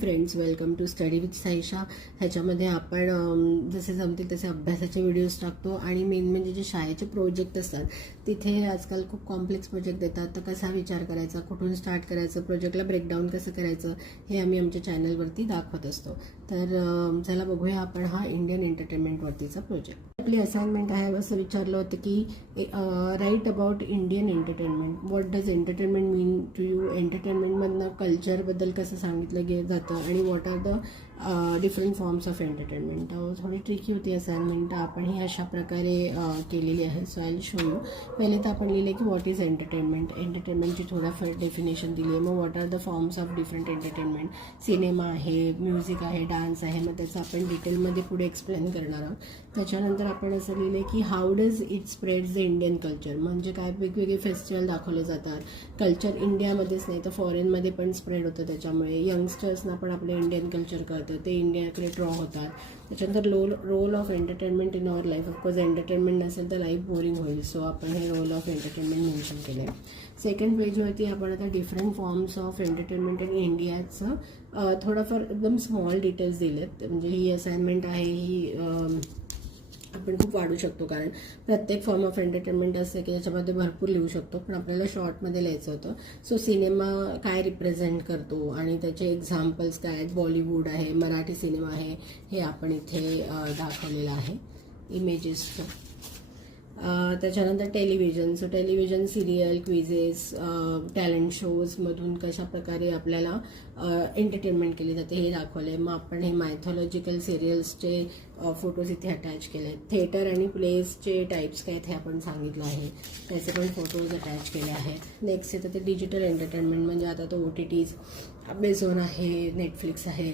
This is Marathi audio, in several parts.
Friends, welcome to study with Saisha. ह्याच्यामध्ये आपण जसे जमतील तसे अभ्यासाचे व्हिडिओज टाकतो आणि मेन म्हणजे जे शाळेचे प्रोजेक्ट असतात तिथे आजकाल खूप कॉम्प्लेक्स प्रोजेक्ट देतात. तर कसा विचार करायचा, कुठून स्टार्ट करायचं, प्रोजेक्टला ब्रेकडाऊन कसं करायचं हे आम्ही आमच्या चॅनलवरती दाखवत असतो. तर चला बघूया आपण हा इंडियन एंटरटेनमेंटवरतीचा प्रोजेक्ट. आपली असाइनमेंट आहे असं विचारलं होतं की write about Indian entertainment. What does entertainment mean to you. एंटरटेनमेंटमधनं कल्चरबद्दल कसं सांगितलं जातं आणि what are the different forms of entertainment. थोडी ट्रिकी होती असाइनमेंट, आपण ही अशा प्रकारे केलेली आहे. So I will show you. पहिले तर आपण लिहिले की व्हॉट इज एंटरटेनमेंट. एंटरटेनमेंटची थोडाफार डेफिनेशन दिली आहे. मग what are the forms of different entertainment. Cinema आहे, म्युझिक आहे, डान्स आहे. मग त्याचं आपण डिटेलमध्ये पुढे एक्सप्लेन करणार आहोत. त्याच्यानंतर आपण असं लिहिलं की how does it spreads the Indian culture. म्हणजे काय, वेगवेगळे फेस्टिवल दाखवले जातात. कल्चर इंडियामध्येच नाही तर फॉरेनमध्ये पण स्प्रेड होतं. त्याच्यामुळे यंगस्टर्सना पण आपलं इंडियन कल्चर कळतं, ते इंडियाकडे ड्रॉ होतात. त्याच्यानंतर role of entertainment in our life. Of course entertainment नसेल तर लाईफ बोरिंग होईल. सो आपण हे रोल ऑफ एंटरटेनमेंट मेन्शन केलं आहे. सेकंड पेजवरती आपण आता different forms of entertainment in इंडियाचं थोडंफार एकदम स्मॉल डिटेल्स दिलेत. म्हणजे ही असाइनमेंट आहे, ही आपण खूप वाढू शकतो कारण प्रत्येक फॉर्म ऑफ एंटरटेनमेंट असते की त्याच्यामध्ये भरपूर लिहू शकतो, पण आपल्याला शॉर्टमध्ये लिहायचं होतं. सो सिनेमा काय रिप्रेझेंट करतो आणि त्याचे एक्झाम्पल्स काय आहेत. बॉलिवूड आहे, मराठी सिनेमा आहे, हे आपण इथे दाखवलेलं आहे इमेजेसचं. त्याच्यानंतर television. So television serial, quizzes, talent शोजमधून कशा प्रकारे आपल्याला एंटरटेनमेंट केली जाते हे दाखवले. मग आपण हे मायथॉलॉजिकल सिरियल्सचे फोटोज इथे अटॅच केले. थिएटर आणि प्लेसचे टाईप्स काय हे आपण सांगितलं आहे, त्याचे पण फोटोज अटॅच केले आहेत. नेक्स्ट येतं ते डिजिटल एंटरटेनमेंट. म्हणजे आता तो OTTs, अमेझॉन आहे, नेटफ्लिक्स आहे,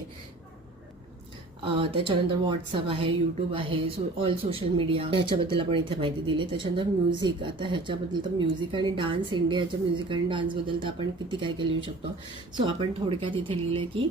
त्याच्यानंतर व्हॉट्सअप आहे, यूट्यूब आहे, ऑल सोशल मीडिया, ह्याच्याबद्दल आपण इथे माहिती दिली. त्याच्यानंतर म्युझिक. आता ह्याच्याबद्दल तर म्युझिक आणि डान्स, इंडियाच्या म्युझिक आणि डान्सबद्दल तर आपण किती काय लिहू शकतो. सो आपण थोडक्यात इथे लिहिलं की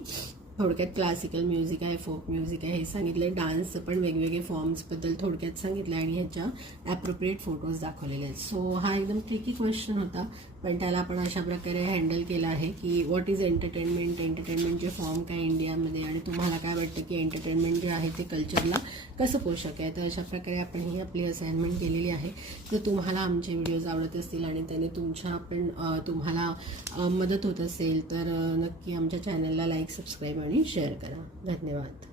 थोडक्यात क्लासिकल म्युझिक आहे, फोक म्युझिक आहे हे सांगितलं. डान्सचं पण वेगवेगळे फॉर्म्सबद्दल थोडक्यात सांगितलं आणि ह्याच्या ॲप्रोप्रिएट फोटोज दाखवलेले आहेत. सो हा एकदम ट्रिकी क्वेश्चन होता, पण त्याला आपण अशा प्रकारे हँडल केलं आहे की व्हॉट इज एंटरटेनमेंट, एंटरटेनमेंटचे फॉर्म काय इंडियामध्ये, आणि तुम्हाला काय वाटतं की एंटरटेनमेंट जे आहे ते कल्चरला कसं पोषक आहे. तर अशा प्रकारे आपण ही आपली असाइनमेंट केलेली आहे. जर तुम्हाला आमचे व्हिडिओज आवडत असतील आणि त्याने तुम्हाला मदत होत असेल तर नक्की आमच्या चॅनलला लाईक, सबस्क्राईब आणि शेअर करा. धन्यवाद.